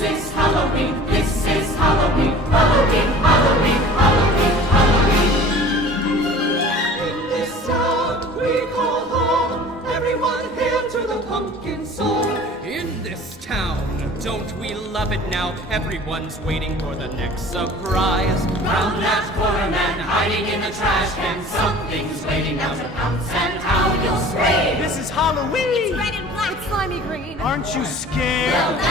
This is Halloween, this is Halloween, Halloween, Halloween, Halloween, Halloween. In this town we call home, everyone hail to the pumpkin soul. In this town, don't we love it now? Everyone's waiting for the next surprise. Round that corner man hiding in the trash can, something's waiting now to pounce, and how you'll scream. This is Halloween! Red and black, slimy green. Aren't you scared? Well, that's